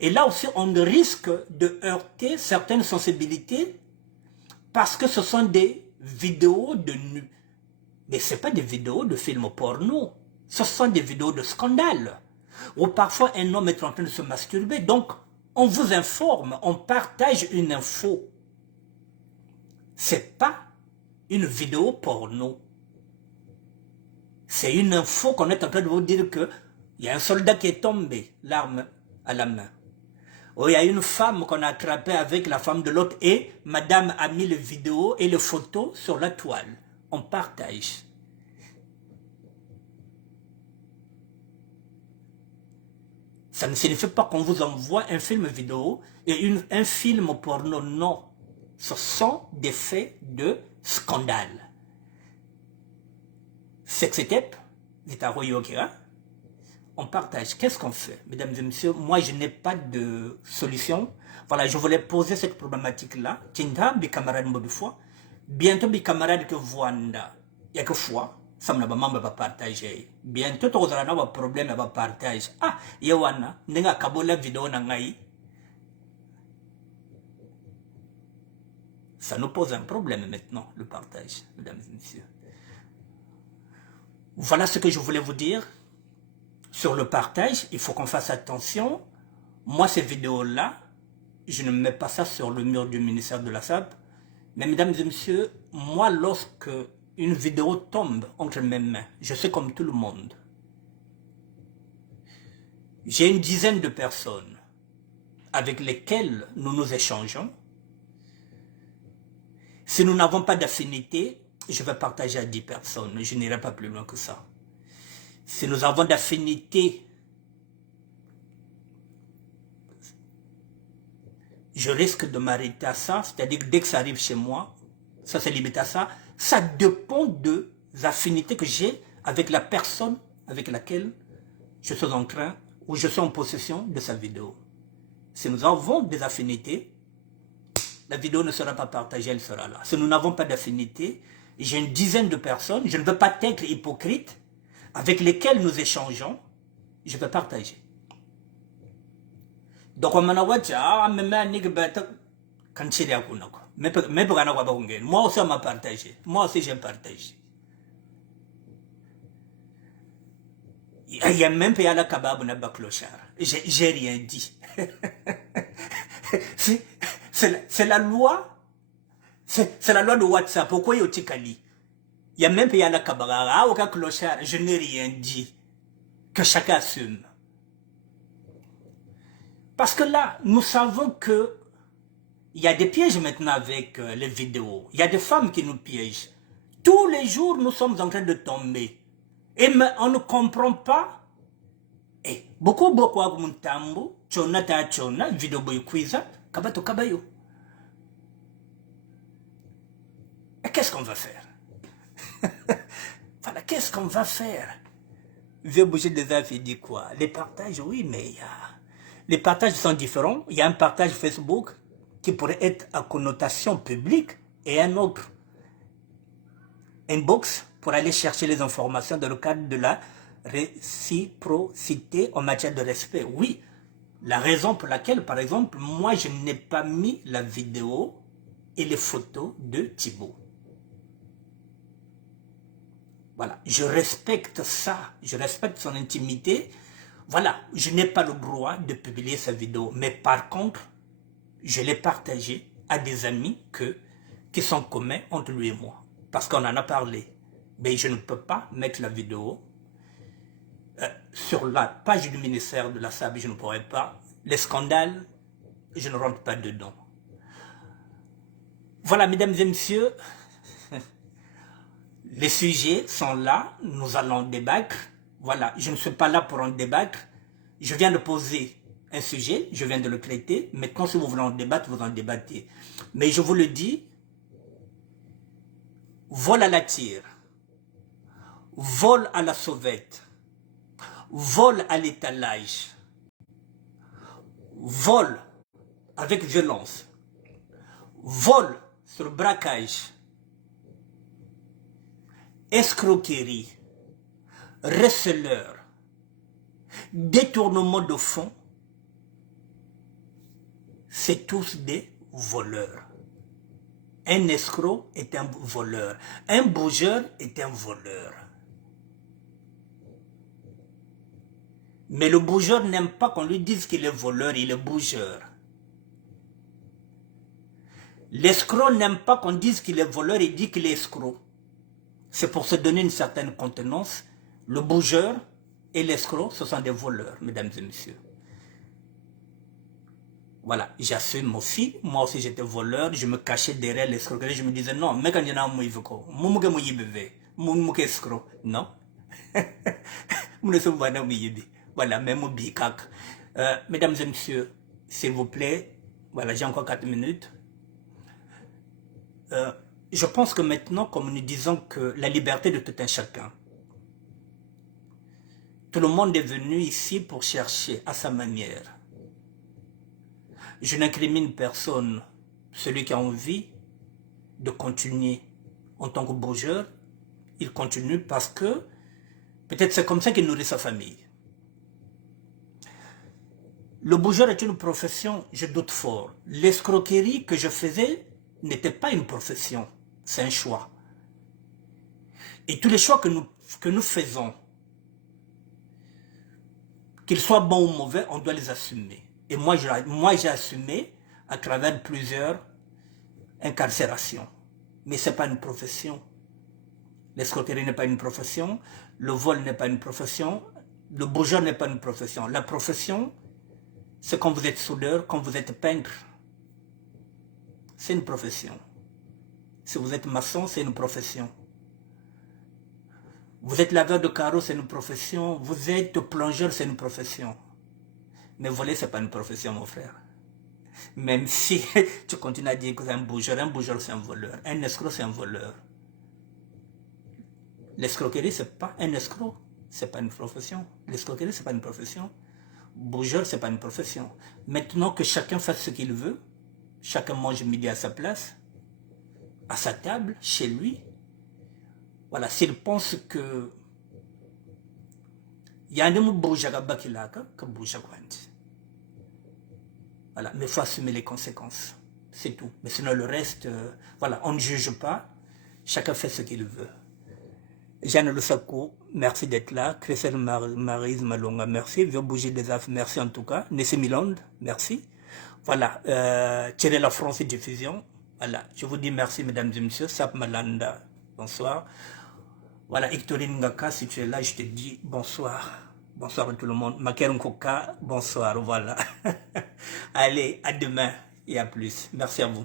Et là aussi, on risque de heurter certaines sensibilités parce que ce sont des vidéos de nu. Mais ce n'est pas des vidéos de films porno. Ce sont des vidéos de scandale. Où parfois un homme est en train de se masturber. Donc, on vous informe, on partage une info. C'est pas une vidéo porno. C'est une info qu'on est en train de vous dire que il y a un soldat qui est tombé, l'arme à la main. Ou il y a une femme qu'on a attrapée avec la femme de l'autre et madame a mis les vidéos et les photos sur la toile. On partage. Ça ne signifie pas qu'on vous envoie un film vidéo et un film porno, non. Ce sont des faits de scandale. Sextape, on partage. Qu'est-ce qu'on fait, mesdames et messieurs? Moi, je n'ai pas de solution. Voilà, je voulais poser cette problématique-là. Tinta, mes camarades, bientôt, mes camarades que Voanda, il y a que fois, ça ne va pas partager. Bientôt, tu auras un problème à partager. Ah, Yawana, n'enga kabola vidéo nangai. Ça nous pose un problème maintenant, le partage, mesdames et messieurs. Voilà ce que je voulais vous dire sur le partage. Il faut qu'on fasse attention. Moi, ces vidéos-là, je ne mets pas ça sur le mur du ministère de la SAP. Mais mesdames et messieurs, moi, lorsque une vidéo tombe entre mes mains, je sais comme tout le monde. J'ai une dizaine de personnes avec lesquelles nous nous échangeons. Si nous n'avons pas d'affinité, je vais partager à 10 personnes. Je n'irai pas plus loin que ça. Si nous avons d'affinité, je risque de m'arrêter à ça. C'est-à-dire que dès que ça arrive chez moi, ça c'est limité à ça. Ça dépend des affinités que j'ai avec la personne avec laquelle je suis en train ou je suis en possession de sa vidéo. Si nous avons des affinités, la vidéo ne sera pas partagée, elle sera là. Si nous n'avons pas d'affinité, j'ai une dizaine de personnes, je ne veux pas être hypocrite, avec lesquelles nous échangeons, je vais partager. Donc, on m'a dit, ah, mais moi aussi, on m'a partagé. Moi aussi, j'ai partagé. Il y a même pas la kabab na baklochar. J'ai rien dit. C'est la loi. C'est la loi de WhatsApp. Pourquoi il y a il y a même pas la kabab. Ah, aucun clochard. Je n'ai rien dit. Que chacun assume. Parce que là, nous savons que Il y a des pièges maintenant avec les vidéos. Il y a des femmes qui nous piègent. Tous les jours, nous sommes en train de tomber. Et on ne comprend pas. Et beaucoup à Muntambo, Chona ta Chona, vidéo boy quiza, Kabato Kabayo. Et qu'est-ce qu'on va faire? Voilà, qu'est-ce qu'on va faire? Vieux bouger des affaires dit quoi? Les partages, oui, mais les partages sont différents. Il y a un partage Facebook qui pourrait être à connotation publique et un autre inbox pour aller chercher les informations dans le cadre de la réciprocité en matière de respect. Oui, la raison pour laquelle, par exemple, moi, je n'ai pas mis la vidéo et les photos de Thibaut. Voilà, je respecte ça, je respecte son intimité. Voilà, je n'ai pas le droit de publier sa vidéo, mais par contre, je l'ai partagée à des amis qui sont communs entre lui et moi. Parce qu'on en a parlé. Mais je ne peux pas mettre la vidéo sur la page du ministère de la SAB, je ne pourrais pas. Les scandales, je ne rentre pas dedans. Voilà, mesdames et messieurs, les sujets sont là, nous allons débattre. Voilà, je ne suis pas là pour en débattre. Je viens de poser un sujet, je viens de le traiter. Maintenant, si vous voulez en débattre, vous en débattez. Mais je vous le dis, vol à la tire, vol à la sauvette, vol à l'étalage, vol avec violence, vol sur braquage, escroquerie, receleur, détournement de fonds, c'est tous des voleurs. Un escroc est un voleur. Un bougeur est un voleur. Mais le bougeur n'aime pas qu'on lui dise qu'il est voleur, il est bougeur. L'escroc n'aime pas qu'on dise qu'il est voleur, il dit qu'il est escroc. C'est pour se donner une certaine contenance. Le bougeur et l'escroc, ce sont des voleurs, mesdames et messieurs. Voilà, j'assume aussi. Moi aussi, j'étais voleur. Je me cachais derrière l'escroquerie. Je me disais, non, mais quand il y en a un mot, il veut quoi? Escroc. Non. Voilà, même bikak. Mesdames et messieurs, s'il vous plaît, voilà, j'ai encore 4 minutes. Je pense que maintenant, comme nous disons que la liberté de tout un chacun, tout le monde est venu ici pour chercher à sa manière. Je n'incrimine personne. Celui qui a envie de continuer en tant que bougeur, il continue parce que peut-être c'est comme ça qu'il nourrit sa famille. Le bougeur est une profession, je doute fort. L'escroquerie que je faisais n'était pas une profession, c'est un choix. Et tous les choix que nous faisons, qu'ils soient bons ou mauvais, on doit les assumer. Et moi j'ai assumé à travers plusieurs incarcérations. Mais ce n'est pas une profession. L'escroquerie n'est pas une profession. Le vol n'est pas une profession. Le bougeur n'est pas une profession. La profession, c'est quand vous êtes soudeur, quand vous êtes peintre. C'est une profession. Si vous êtes maçon, c'est une profession. Vous êtes laveur de carreaux, c'est une profession. Vous êtes plongeur, c'est une profession. Mais voler, ce n'est pas une profession, mon frère. Même si tu continues à dire que c'est un bougeur, c'est un voleur. Un escroc, c'est un voleur. L'escroquerie, ce n'est pas un escroc. Ce n'est pas une profession. L'escroquerie, ce n'est pas une profession. Bougeur, ce n'est pas une profession. Maintenant que chacun fasse ce qu'il veut, chacun mange midi à sa place, à sa table, chez lui. Voilà, s'il pense que il y a un mot boujagaba qui l'a que boujagwanti. Voilà, mais il faut assumer les conséquences. C'est tout. Mais sinon, le reste, voilà, on ne juge pas. Chacun fait ce qu'il veut. Jeanne Lusako, merci d'être là. Christelle Marise Malonga, merci. Vieux Bougie des Affaires, merci en tout cas. Nessie Milande, merci. Voilà, Thierry La France et Diffusion. Voilà, je vous dis merci, mesdames et messieurs. Sap Malanda, bonsoir. Voilà, Hectorine Ngaka, si tu es là, je te dis bonsoir. Bonsoir à tout le monde. Maker Nkoka, bonsoir, voilà. Allez, à demain. et à plus. Merci à vous.